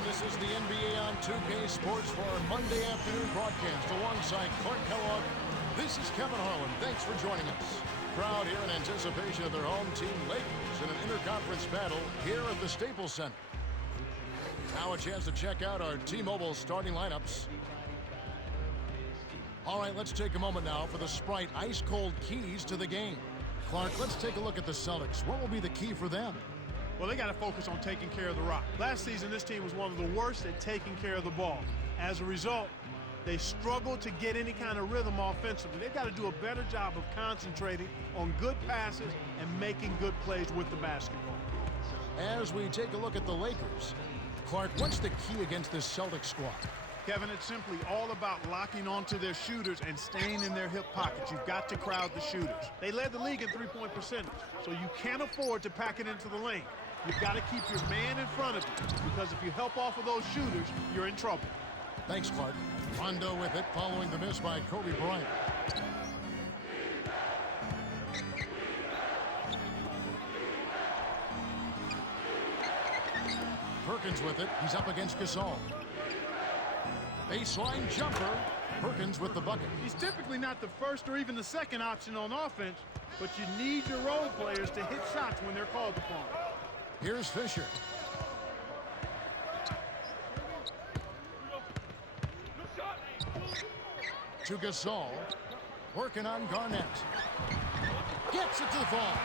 everyone. This is the NBA on 2K Sports for our Monday afternoon broadcast alongside Clark Kellogg. This is Kevin Harlan. Thanks for joining us. Crowd here in anticipation of their home team Lakers in an interconference battle here at the Staples Center. Now a chance to check out our T-Mobile starting lineups. All right, let's take a moment now for the Sprite ice-cold keys to the game. Clark, let's take a look at the Celtics. What will be the key for them? Well, they got to focus on taking care of the rock. Last season, this team was one of the worst at taking care of the ball. As a result, they struggled to get any kind of rhythm offensively. They've got to do a better job of concentrating on good passes and making good plays with the basketball. As we take a look at the Lakers, Clark, what's the key against this Celtics squad? Kevin, it's simply all about locking onto their shooters and staying in their hip pockets. You've got to crowd the shooters. They led the league in three-point percentage, so you can't afford to pack it into the lane. You've got to keep your man in front of you, because if you help off of those shooters, you're in trouble. Thanks, Clark. Rondo with it following the miss by Kobe Bryant. Perkins with it. He's up against Gasol. Baseline jumper. Perkins with the bucket. He's typically not the first or even the second option on offense, but you need your role players to hit shots when they're called upon. Here's Fisher. To Gasol. Working on Garnett. Gets it to the ball.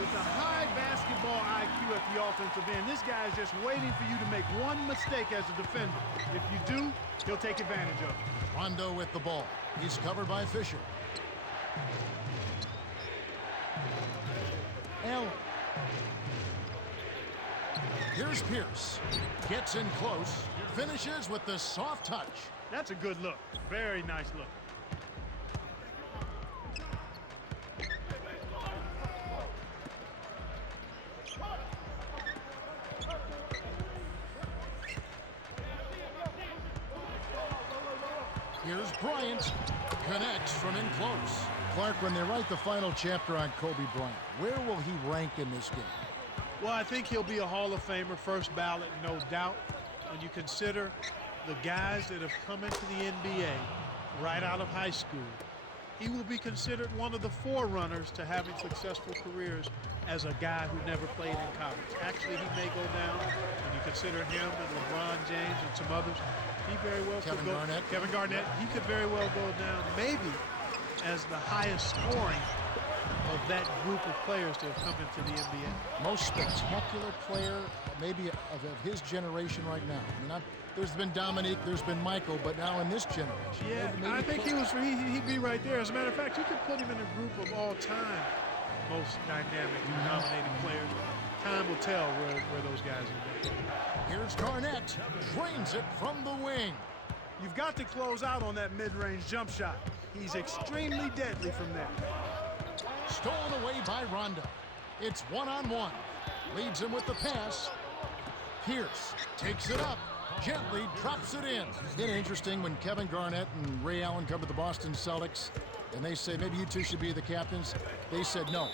With a high basketball IQ at the offensive end, this guy is just waiting for you to make one mistake as a defender. If you do, he'll take advantage of it. Rondo with the ball. He's covered by Fisher. Allen. Here's Pierce. Gets in close. Finishes with the soft touch. That's a good look. Very nice look. Here's Bryant. Connects from in close. Clark, when they write the final chapter on Kobe Bryant, where will he rank in this game? Well, I think he'll be a Hall of Famer, first ballot, no doubt. When you consider the guys that have come into the NBA right out of high school, he will be considered one of the forerunners to having successful careers as a guy who never played in college. Actually, he may go down, when you consider him and LeBron James and some others, he very well could go. Kevin Garnett, he could very well go down, maybe as the highest scoring of that group of players to have come into the NBA. Most spectacular player, maybe of his generation right now. I mean, there's been Dominique, there's been Michael, but now in this generation. Yeah, I think he'd be right there. As a matter of fact, you could put him in a group of all-time most dynamic and dominating players. Time will tell where those guys are. Here's Garnett. Drains it from the wing. You've got to close out on that mid-range jump shot. He's extremely deadly from there. Stolen away by Rondo. It's one-on-one. Leads him with the pass. Pierce takes it up. Gently drops it in. Isn't it interesting when Kevin Garnett and Ray Allen come to the Boston Celtics and they say, maybe you two should be the captains? They said no.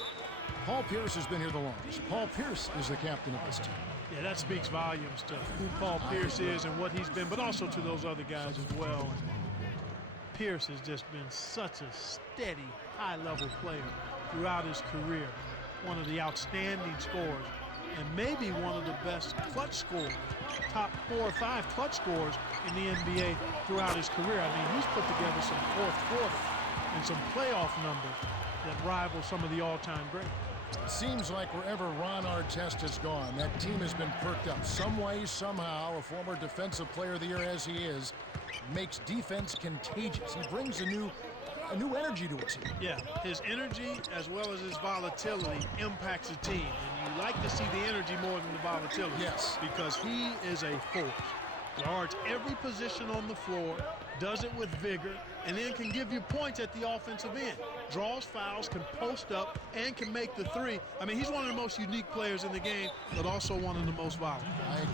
Paul Pierce has been here the longest. Paul Pierce is the captain of this team. Yeah, that speaks volumes to who Paul Pierce is and what he's been, but also to those other guys as well. Pierce has just been such a steady, high-level player throughout his career. One of the outstanding scorers, and maybe one of the best clutch scorers, top 4 or 5 clutch scorers in the NBA throughout his career. I mean, he's put together some fourth quarter and some playoff numbers that rival some of the all-time greats. It seems like wherever Ron Artest has gone, that team has been perked up. Some way, somehow, a former defensive player of the year as he is, makes defense contagious. He brings a new energy to a team. Yeah, his energy as well as his volatility impacts a team. And you like to see the energy more than the volatility. Yes. Because he is a force. Guards every position on the floor, does it with vigor, and then can give you points at the offensive end. Draws fouls, can post up, and can make the three. I mean, he's one of the most unique players in the game, but also one of the most violent. I agree.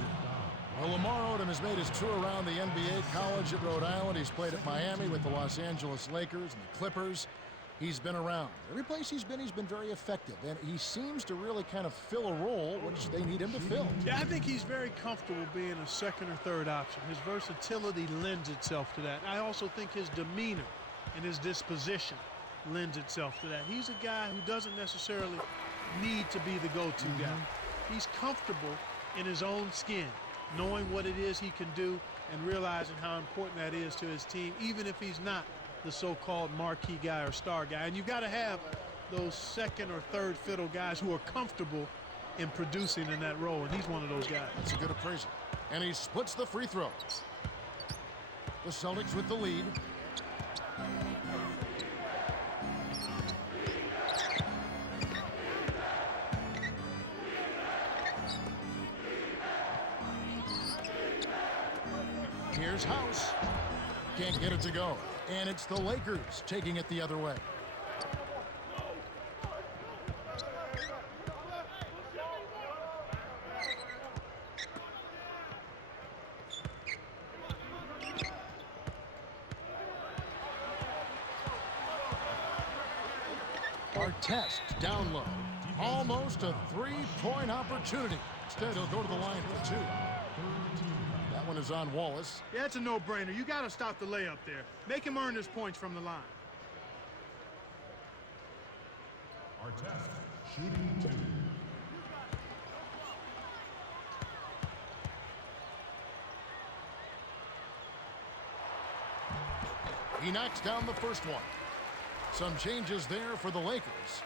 Well, Lamar Odom has made his tour around the NBA, college at Rhode Island. He's played at Miami with the Los Angeles Lakers and the Clippers. He's been around. Every place he's been very effective, and he seems to really kind of fill a role which they need him to fill. Yeah, I think he's very comfortable being a second or third option. His versatility lends itself to that. I also think his demeanor and his disposition lends itself to that. He's a guy who doesn't necessarily need to be the go-to guy. He's comfortable in his own skin, knowing what it is he can do and realizing how important that is to his team, even if he's not the so-called marquee guy or star guy. And you've got to have those second or third fiddle guys who are comfortable in producing in that role, and he's one of those guys. That's a good appraisal. And he splits the free throws. The Celtics with the lead. Here's House. Can't get it to go. And it's the Lakers taking it the other way. Artest down low. Almost a three-point opportunity. Instead, he'll go to the line for two. That one is on Wallace. Yeah, it's a no-brainer. You got to stop the layup there. Make him earn his points from the line. Artest, shooting two. He knocks down the first one. Some changes there for the Lakers.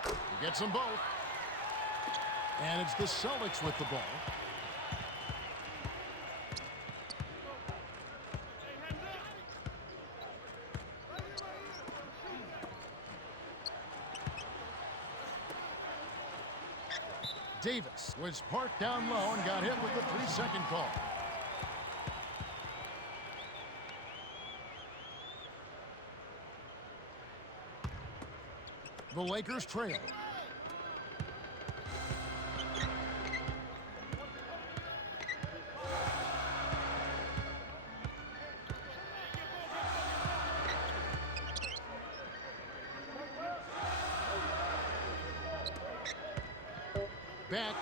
He gets them both. And it's the Celtics with the ball. Davis was parked down low and got hit with the 3-second call. The Lakers trail. Back,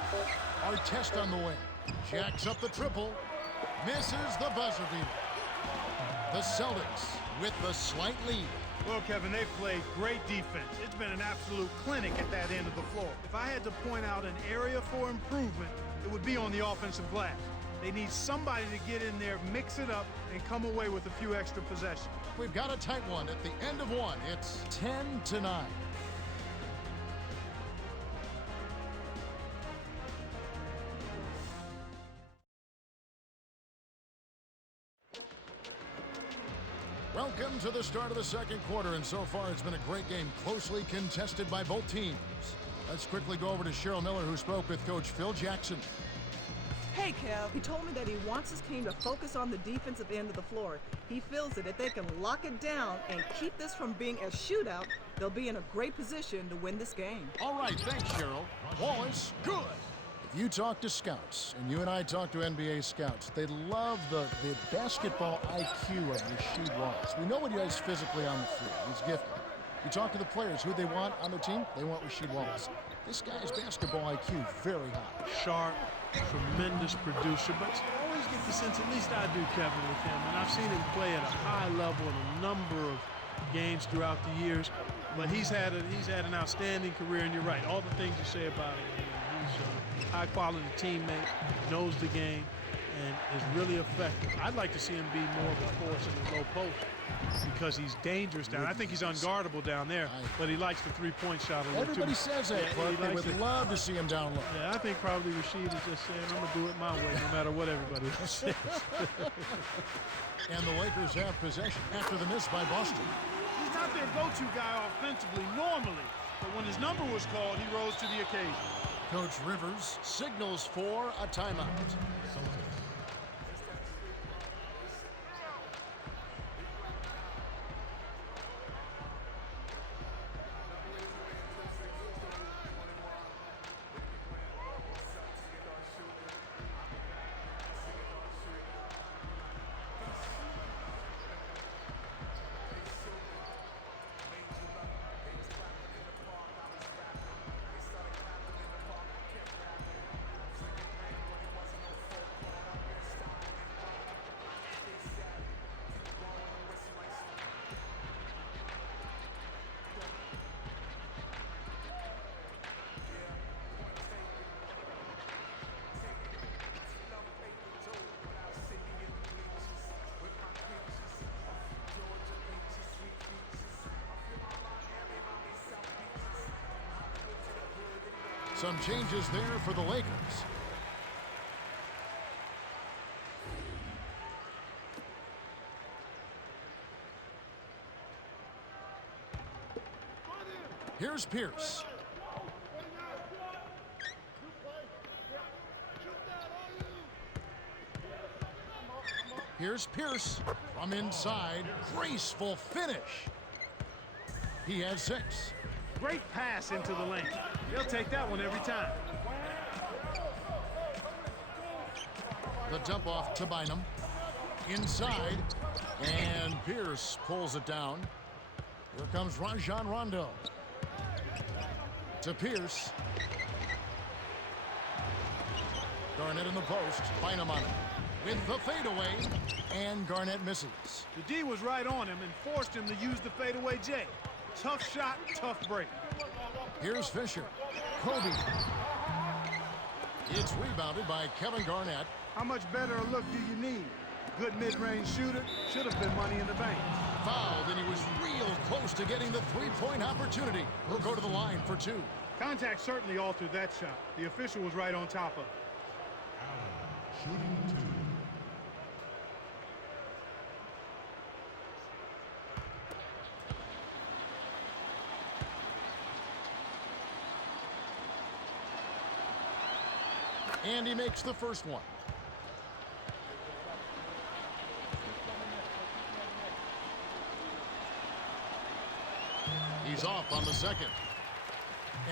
Artest on the way. Jacks up the triple. Misses the buzzer beater. The Celtics with the slight lead. Well, Kevin, they've played great defense. It's been an absolute clinic at that end of the floor. If I had to point out an area for improvement, it would be on the offensive glass. They need somebody to get in there, mix it up, and come away with a few extra possessions. We've got a tight one at the end of one. It's 10-9. Welcome to the start of the second quarter, and so far it's been a great game, closely contested by both teams. Let's quickly go over to Cheryl Miller, who spoke with Coach Phil Jackson. Hey, Kev. He told me that he wants his team to focus on the defensive end of the floor. He feels that if they can lock it down and keep this from being a shootout, they'll be in a great position to win this game. All right, thanks, Cheryl. Wallace, good. If you talk to scouts, and you and I talk to NBA scouts, they love the basketball IQ of Rasheed Wallace. We know what he does physically on the floor. He's gifted. You talk to the players, who they want on their team, they want Rasheed Wallace. This guy's basketball IQ very high. Sharp, tremendous producer, but you always get the sense, at least I do, Kevin, with him, and I've seen him play at a high level in a number of games throughout the years, but he's had an outstanding career, and you're right, all the things you say about him. He's a high-quality teammate, knows the game, and is really effective. I'd like to see him be more of a force in the low post because he's dangerous down. I think he's unguardable down there, but he likes the three-point shot a little too. Everybody says that, Clark. They would love to see him down low. Yeah, I think probably Rasheed is just saying, I'm going to do it my way, no matter what everybody else says. And the Lakers have possession after the miss by Boston. He's not their go-to guy offensively normally, but when his number was called, he rose to the occasion. Coach Rivers signals for a timeout. Some changes there for the Lakers. Here's Pierce. Here's Pierce from inside. Graceful finish. He has 6. Great pass into the lane. They'll take that one every time. The dump off to Bynum. Inside. And Pierce pulls it down. Here comes Rajon Rondo. To Pierce. Garnett in the post. Bynum on it. With the fadeaway. And Garnett misses. The D was right on him and forced him to use the fadeaway J. Tough shot, tough break. Here's Fisher. Kobe. It's rebounded by Kevin Garnett. How much better a look do you need? Good mid-range shooter. Should have been money in the bank. Fouled, and he was real close to getting the three-point opportunity. He'll go to the line for 2. Contact certainly altered that shot. The official was right on top of it. Shooting 2. And he makes the first one. He's off on the second.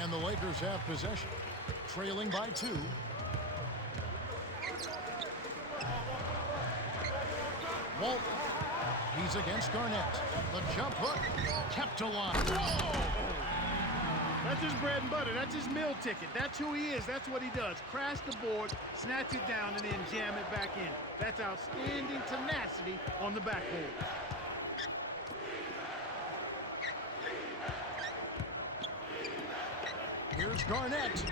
And the Lakers have possession, trailing by 2. Walton. He's against Garnett. The jump hook kept alive. Whoa! That's his bread and butter. That's his meal ticket. That's who he is. That's what he does. Crash the board, snatch it down, and then jam it back in. That's outstanding tenacity on the backboard. Here's Garnett.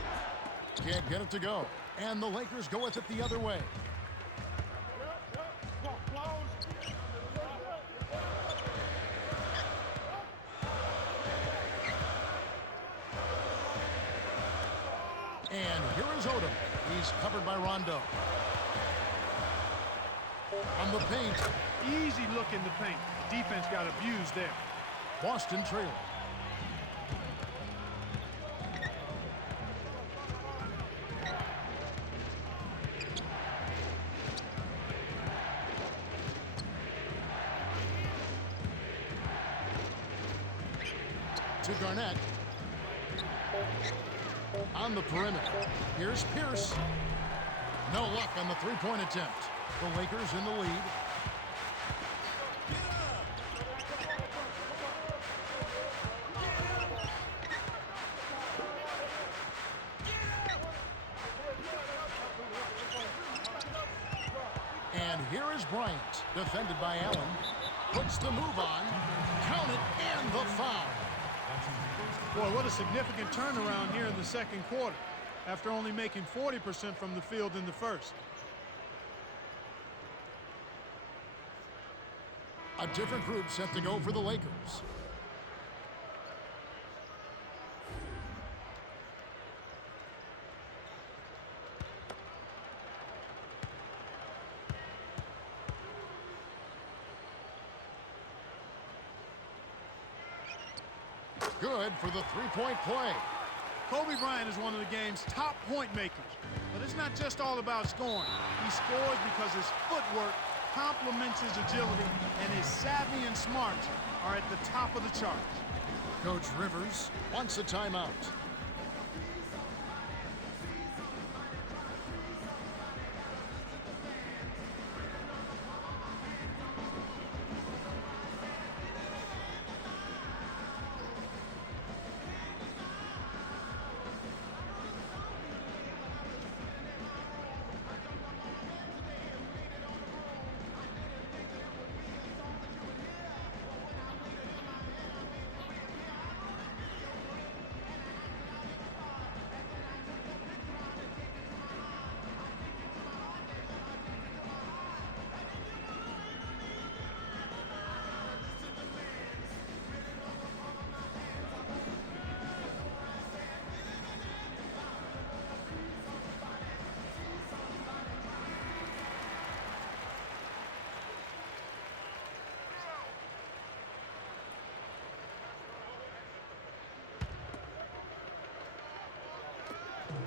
Can't get it to go. And the Lakers go with it the other way. And here is Odom. He's covered by Rondo. On the paint. Easy look in the paint. Defense got abused there. Boston trailing. To Garnett. On the perimeter. Here's Pierce. No luck on the three-point attempt. The Lakers in the lead. And here is Bryant, defended by Allen. Puts the move on. Count it, and the foul. Boy, what a significant turnaround here in the second quarter after only making 40% from the field in the first. A different group set to go for the Lakers. Good for the three-point play. Kobe Bryant is one of the game's top point makers. But it's not just all about scoring. He scores because his footwork complements his agility, and his savvy and smarts are at the top of the charts. Coach Rivers wants a timeout.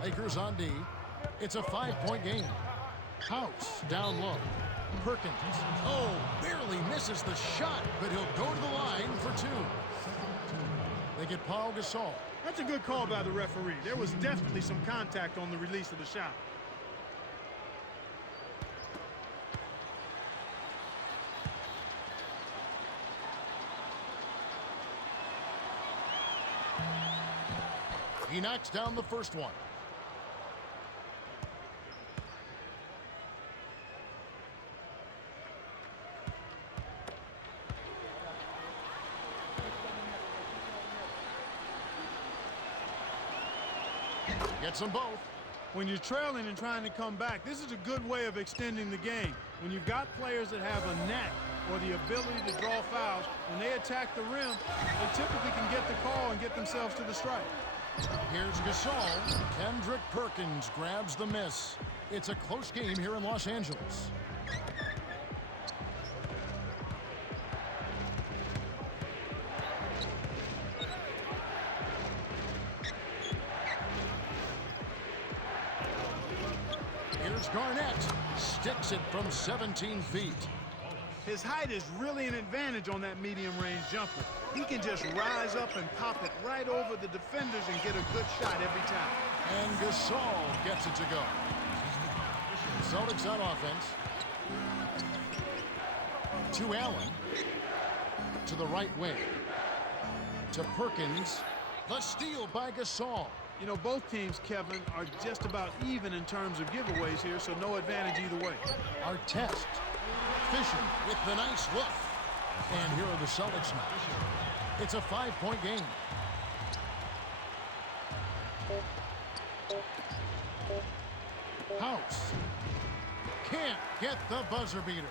Lakers on D. It's a 5-point game. House down low. Perkins. Oh, barely misses the shot, but he'll go to the line for 2. They get Paul Gasol. That's a good call by the referee. There was definitely some contact on the release of the shot. He knocks down the first one. Gets them both. When you're trailing and trying to come back, this is a good way of extending the game. When you've got players that have a knack or the ability to draw fouls, when they attack the rim, they typically can get the call and get themselves to the strike. Here's Gasol. Kendrick Perkins grabs the miss. It's a close game here in Los Angeles. Here's Garnett. Sticks it from 17 feet. His height is really an advantage on that medium-range jumper. He can just rise up and pop it right over the defenders and get a good shot every time. And Gasol gets it to go. Celtics on offense. To Allen. To the right wing. To Perkins. The steal by Gasol. You know, both teams, Kevin, are just about even in terms of giveaways here, so no advantage either way. Our test. Fisher with the nice look. And here are the Celtics now. It's a 5-point game. House. Can't get the buzzer beater.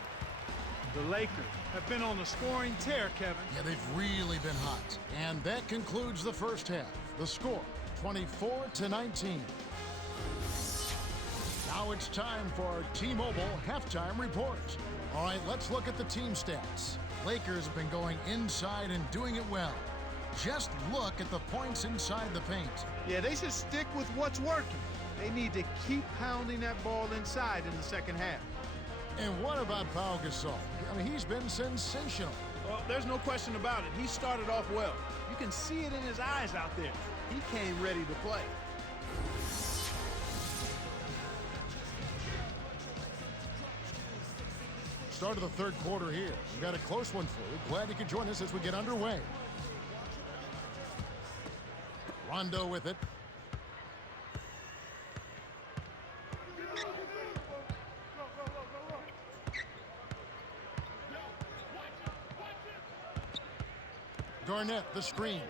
The Lakers have been on a scoring tear, Kevin. Yeah, they've really been hot. And that concludes the first half. The score, 24-19. Now it's time for our T-Mobile halftime report. All right, let's look at the team stats. Lakers have been going inside and doing it well. Just look at the points inside the paint. Yeah, they should stick with what's working. They need to keep pounding that ball inside in the second half. And what about Paul Gasol? I mean, he's been sensational. Well, there's no question about it. He started off well. You can see it in his eyes out there. He came ready to play. Start of the third quarter here. We've got a close one for you. Glad you could join us as we get underway. Rondo with it. Garnett, the screen.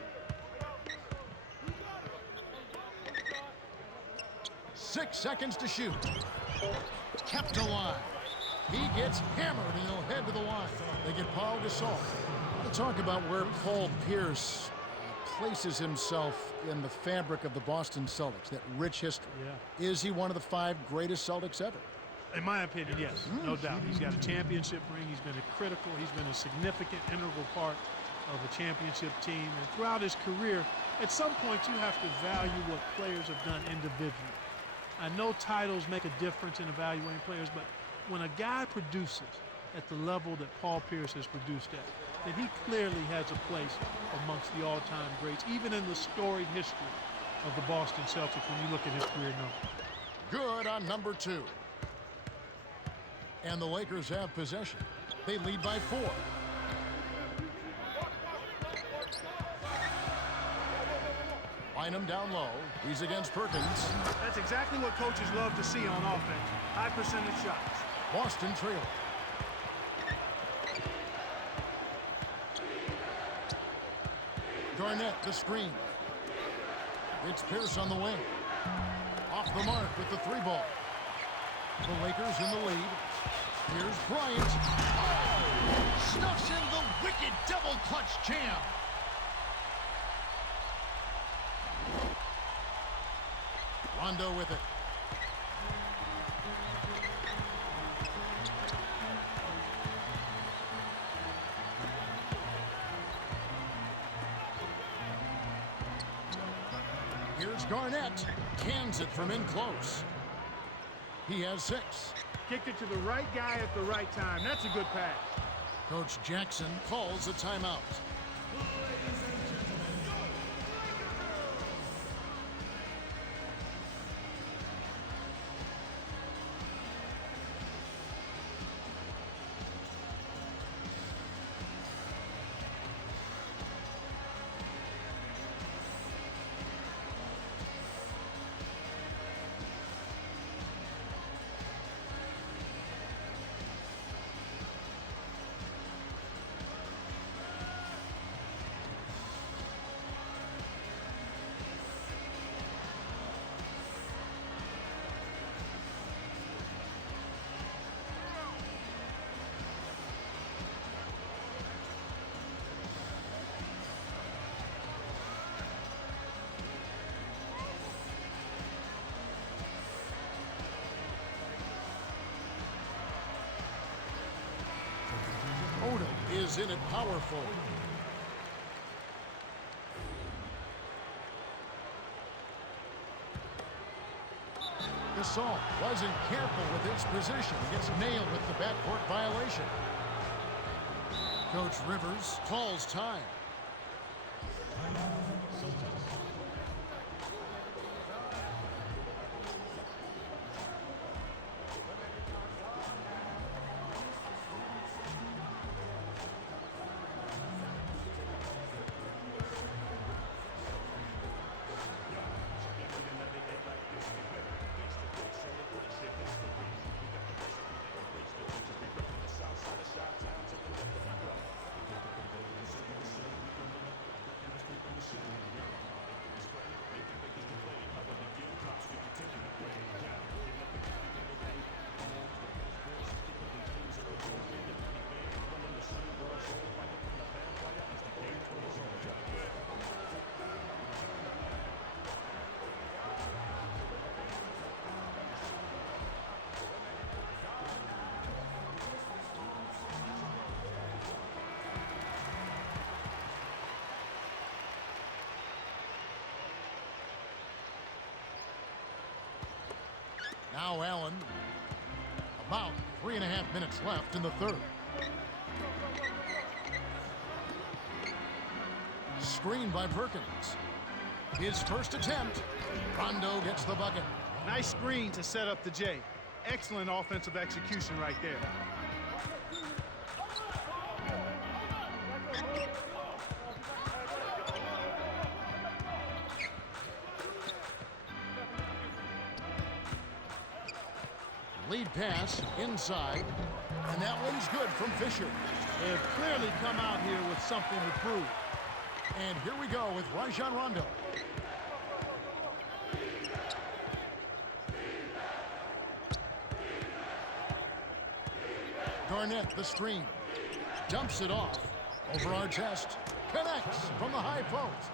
6 seconds to shoot. Kept alive. He gets hammered and he'll head to the line. They get Paul Gasol. We'll talk about where Paul Pierce places himself in the fabric of the Boston Celtics, that rich history. Yeah. Is he one of the 5 greatest Celtics ever? In my opinion, yes, no doubt. He's got a championship ring. He's been he's been a significant, integral part of a championship team. And throughout his career, at some point you have to value what players have done individually. I know titles make a difference in evaluating players, but when a guy produces at the level that Paul Pierce has produced at, then he clearly has a place amongst the all-time greats, even in the storied history of the Boston Celtics when you look at his career numbers. Good on number 2. And the Lakers have possession. They lead by 4. Line him down low. He's against Perkins. That's exactly what coaches love to see on offense. High percentage shots. Boston trailing. Garnett, the screen. It's Pierce on the wing. Off the mark with the 3 ball. The Lakers in the lead. Here's Bryant. Oh! Stuffs in the wicked double clutch jam. Rondo with it. Here's Here's Garnett. Cans it from in close. He has 6. Kicked it to the right guy at the right time. That's a good pass. Coach Jackson calls a timeout. Odom is in it powerful. Gasol wasn't careful with his position. Gets nailed with the backcourt violation. Coach Rivers calls time. Now Allen. About 3.5 minutes left in the third. Screen by Perkins. His first attempt. Rondo gets the bucket. Nice screen to set up the J. Excellent offensive execution right there. Lead pass inside. And that one's good from Fisher. They have clearly come out here with something to prove. And here we go with Rajon Rondo. Garnett, the screen. Dumps it off. Over our chest. Connects from the high post.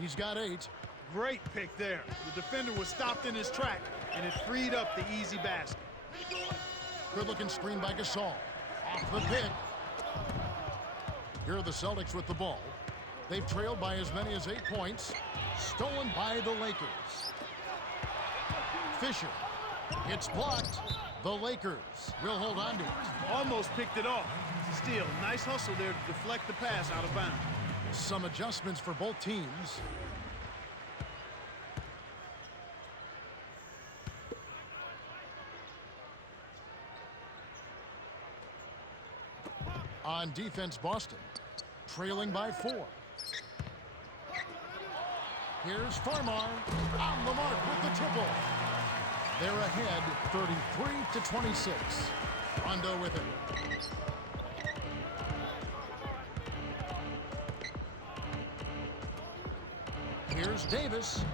He's got 8. Great pick there. The defender was stopped in his track, and it freed up the easy basket. Good-looking screen by Gasol. Off the pick. Here are the Celtics with the ball. They've trailed by as many as 8 points. Stolen by the Lakers. Fisher. It's blocked. The Lakers will hold on to it. Almost picked it off. Still, nice hustle there to deflect the pass out of bounds. Some adjustments for both teams. On defense, Boston, trailing by 4. Here's Farmar on the mark with the triple. They're ahead 33-26. Rondo with it. Here's Davis.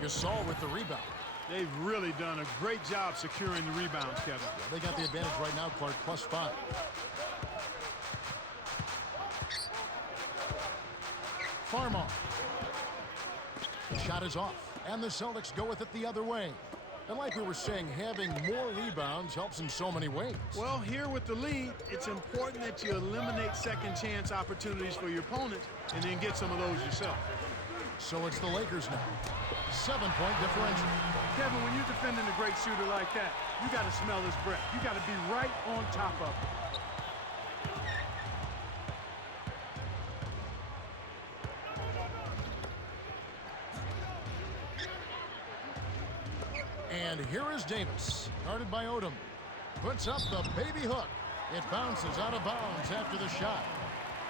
Gasol with the rebound. They've really done a great job securing the rebounds, Kevin. They got the advantage right now, Clark, +5. Farmar. The shot is off, and the Celtics go with it the other way. And like we were saying, having more rebounds helps in so many ways. Well, here with the lead, it's important that you eliminate second chance opportunities for your opponent and then get some of those yourself. So it's the Lakers now. 7-point differential. Kevin, when you're defending a great shooter like that, you got to smell his breath. You got to be right on top of him. And here is Davis, guarded by Odom. Puts up the baby hook. It bounces out of bounds after the shot.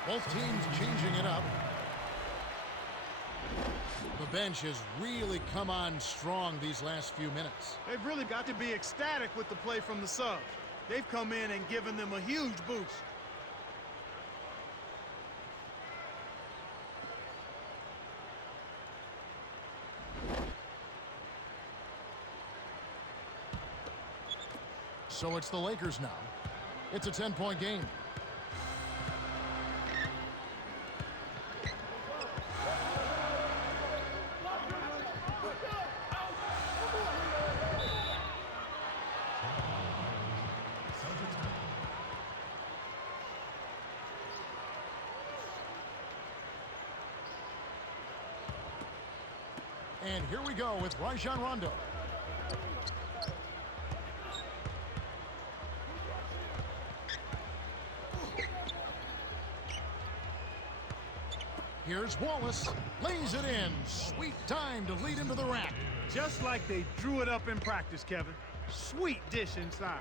Both teams changing it up. The bench has really come on strong these last few minutes. They've really got to be ecstatic with the play from the subs. They've come in and given them a huge boost. So it's the Lakers now. It's a 10-point game. And here we go with Rajon Rondo. Here's Wallace. Lays it in. Sweet time to lead into the rack. Just like they drew it up in practice, Kevin. Sweet dish inside.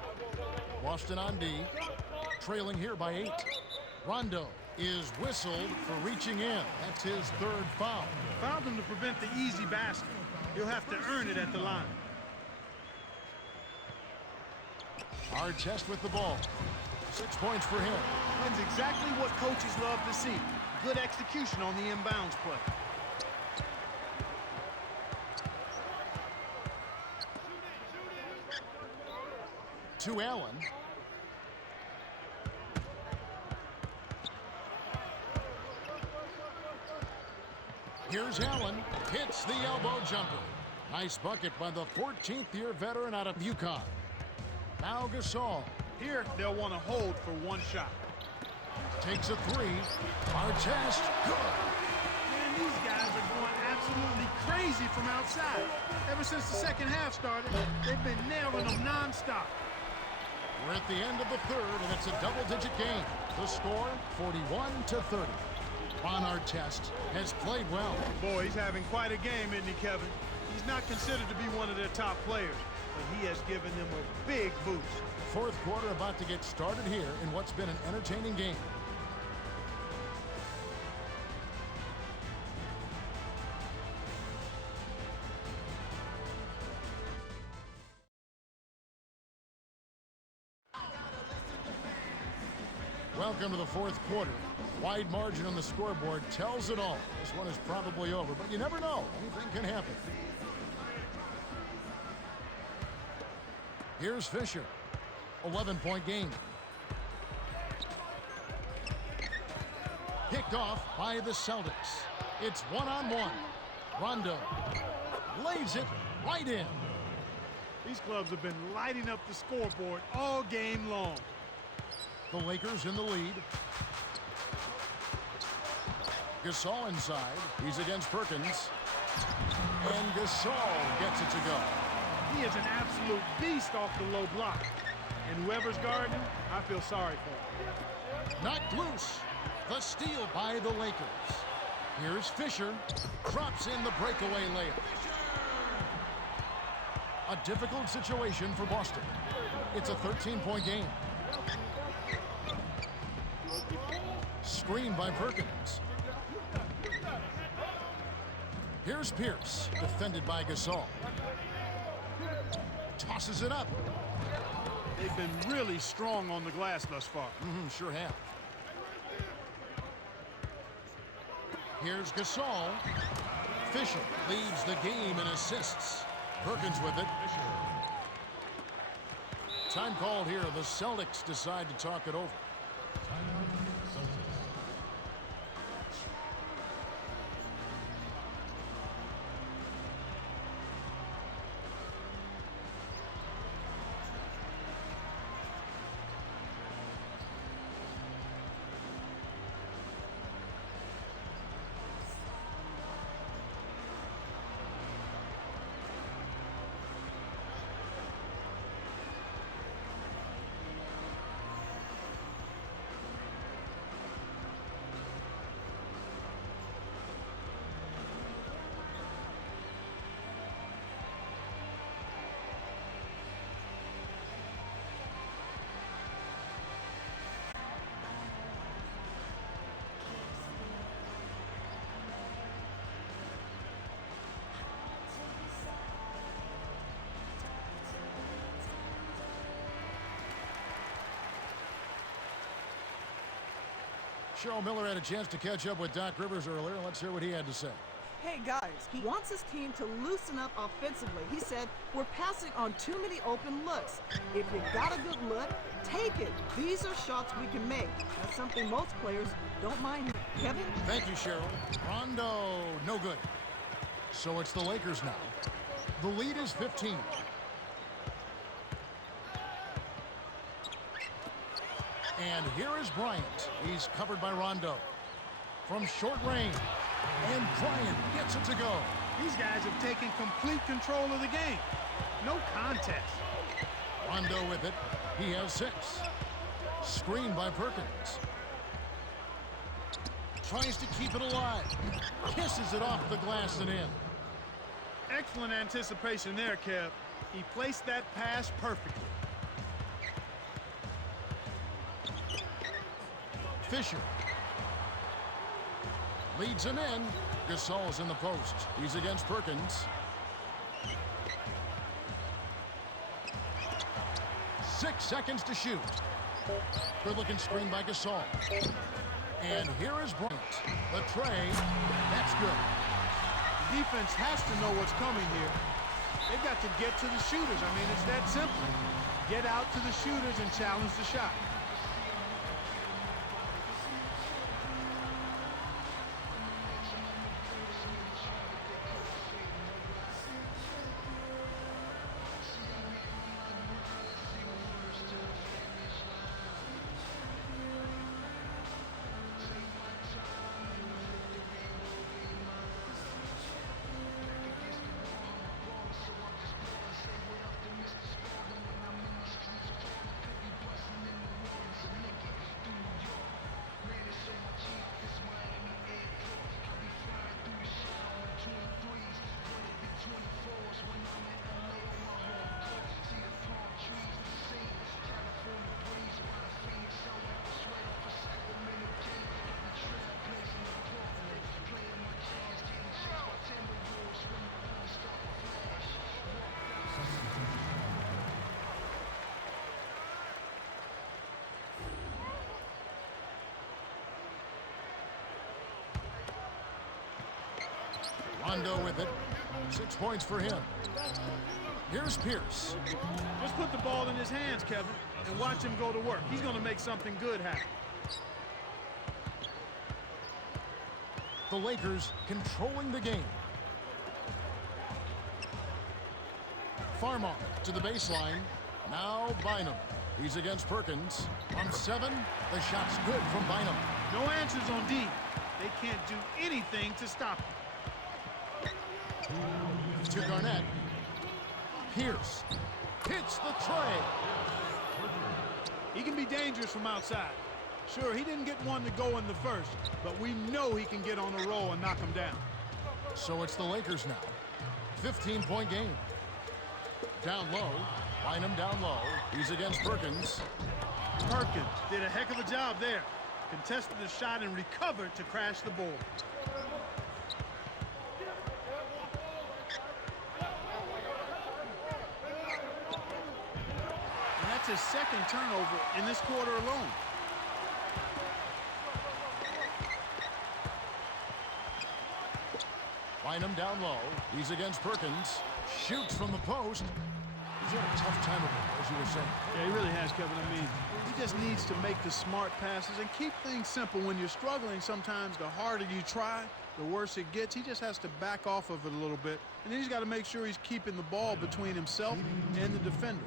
Boston on D. Trailing here by 8. Rondo is whistled for reaching in. That's his 3rd foul. Fouled him to prevent the easy basket. He'll have to earn it at the line. Hard test with the ball. 6 points for him. That's exactly what coaches love to see. Good execution on the inbounds play. To Allen. Here's Allen. Hits the elbow jumper. Nice bucket by the 14th-year veteran out of UConn. Now Gasol. Here, they'll want to hold for one shot. Takes a 3. Artest. Good. Man, these guys are going absolutely crazy from outside. Ever since the second half started, they've been nailing them nonstop. We're at the end of the 3rd, and it's a double-digit game. The score, 41-30. Ron Artest has played well. Boy, he's having quite a game, isn't he, Kevin? He's not considered to be one of their top players, but he has given them a big boost. 4th quarter about to get started here in what's been an entertaining game. Welcome to the 4th quarter. Wide margin on the scoreboard tells it all. This one is probably over, but you never know. Anything can happen. Here's Fisher. 11-point game. Picked off by the Celtics. It's 1-on-1. Rondo lays it right in. These clubs have been lighting up the scoreboard all game long. The Lakers in the lead. Gasol inside. He's against Perkins. And Gasol gets it to go. He is an absolute beast off the low block. And whoever's guarding him, I feel sorry for him. Knocked loose. The steal by the Lakers. Here's Fisher. Drops in the breakaway layup. A difficult situation for Boston. It's a 13-point game. Screen by Perkins. Here's Pierce, defended by Gasol. Tosses it up. They've been really strong on the glass thus far. Sure have. Here's Gasol. Fisher leads the game in assists. Perkins with it. Time called here. The Celtics decide to talk it over. Cheryl Miller had a chance to catch up with Doc Rivers earlier. Let's hear what he had to say. Hey guys, he wants his team to loosen up offensively. He said, we're passing on too many open looks. If you got a good look, take it. These are shots we can make. That's something most players don't mind. Kevin? Thank you, Cheryl. Rondo, no good. So it's the Lakers now. The lead is 15. And here is Bryant. He's covered by Rondo. From short range. And Bryant gets it to go. These guys have taken complete control of the game. No contest. Rondo with it. He has 6. Screened by Perkins. Tries to keep it alive. Kisses it off the glass and in. Excellent anticipation there, Kev. He placed that pass perfectly. Fisher. Leads him in. Gasol's in the post. He's against Perkins. 6 seconds to shoot. Good looking screen by Gasol. And here is Bryant. The tray. That's good. The defense has to know what's coming here. They've got to get to the shooters. I mean, it's that simple. Get out to the shooters and challenge the shot. Rondo with it. 6 points for him. Here's Pierce. Just put the ball in his hands, Kevin, and watch him go to work. He's going to make something good happen. The Lakers controlling the game. Farmar to the baseline. Now Bynum. He's against Perkins. From 7, the shot's good from Bynum. No answers on D. They can't do anything to stop him. To Garnett. Pierce hits the tray. He can be dangerous from outside. Sure, he didn't get one to go in the first, but we know he can get on a roll and knock him down. So it's the Lakers now. 15-point game. Down low. Bynum down low. He's against Perkins. Perkins did a heck of a job there. Contested the shot and recovered to crash the board. And that's his second turnover in this quarter alone. Bynum down low. He's against Perkins. Shoots from the post. He's had a tough time of it, as you were saying. Yeah, he really has, Kevin. I mean, he just needs to make the smart passes and keep things simple. When you're struggling, sometimes the harder you try, the worse it gets. He just has to back off of it a little bit. And then he's got to make sure he's keeping the ball between himself and the defender.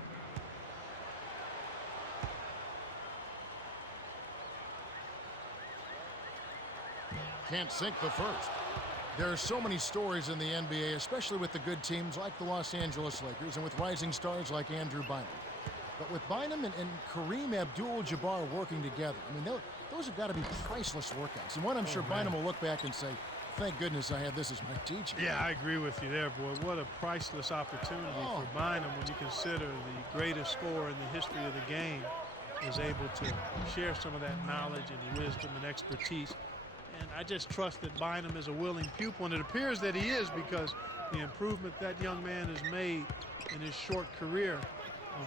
Can't sink the first. There are so many stories in the NBA, especially with the good teams like the Los Angeles Lakers and with rising stars like Andrew Bynum. But with Bynum and Kareem Abdul-Jabbar working together, I mean, those have got to be priceless workouts. And one I'm sure Bynum will look back and say, thank goodness I had this as my teacher. Yeah, I agree with you there, boy. What a priceless opportunity for Bynum when you consider the greatest scorer in the history of the game is able to share some of that knowledge and wisdom and expertise. And I just trust that Bynum is a willing pupil, and it appears that he is, because the improvement that young man has made in his short career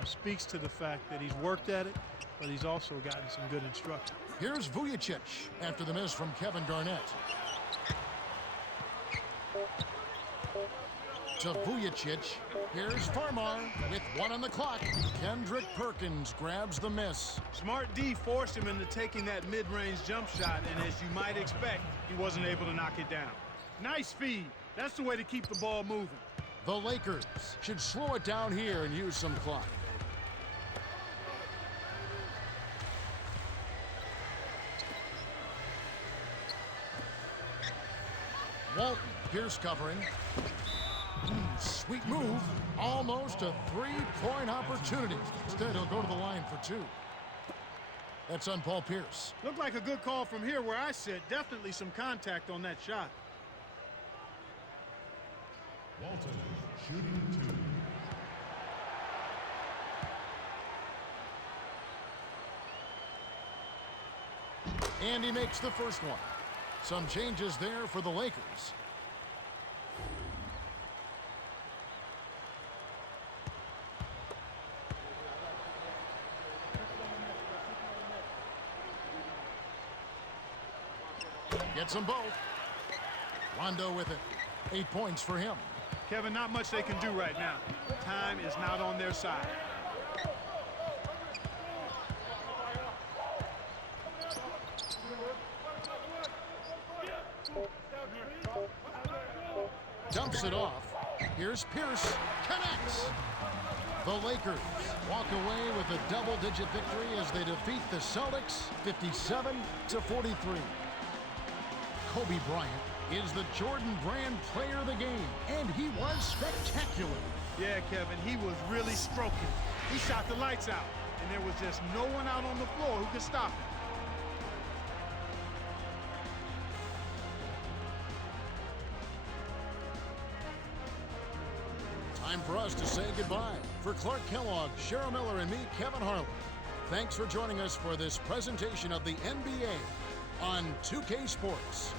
speaks to the fact that he's worked at it, but he's also gotten some good instruction. Here's Vujacic after the miss from Kevin Garnett. To Vujacic. Here's Farmar with 1 on the clock. Kendrick Perkins grabs the miss. Smart D forced him into taking that mid-range jump shot, and as you might expect, he wasn't able to knock it down. Nice feed. That's the way to keep the ball moving. The Lakers should slow it down here and use some clock. Walton, Pierce covering. Sweet move. Almost a three-point opportunity. Instead, he'll go to the line for 2. That's on Paul Pierce. Looked like a good call from here where I sit. Definitely some contact on that shot. Walton, shooting 2. And he makes the first one. Some changes there for the Lakers. Gets them both. Rondo with it. 8 points for him. Kevin, not much they can do right now. Time is not on their side. Dumps it off. Here's Pierce. Connects. The Lakers walk away with a double-digit victory as they defeat the Celtics 57-43. Kobe Bryant is the Jordan Brand player of the game, and he was spectacular. Yeah, Kevin, he was really stroking. He shot the lights out, and there was just no one out on the floor who could stop him. Time for us to say goodbye. For Clark Kellogg, Cheryl Miller, and me, Kevin Harlan, thanks for joining us for this presentation of the NBA on 2K Sports.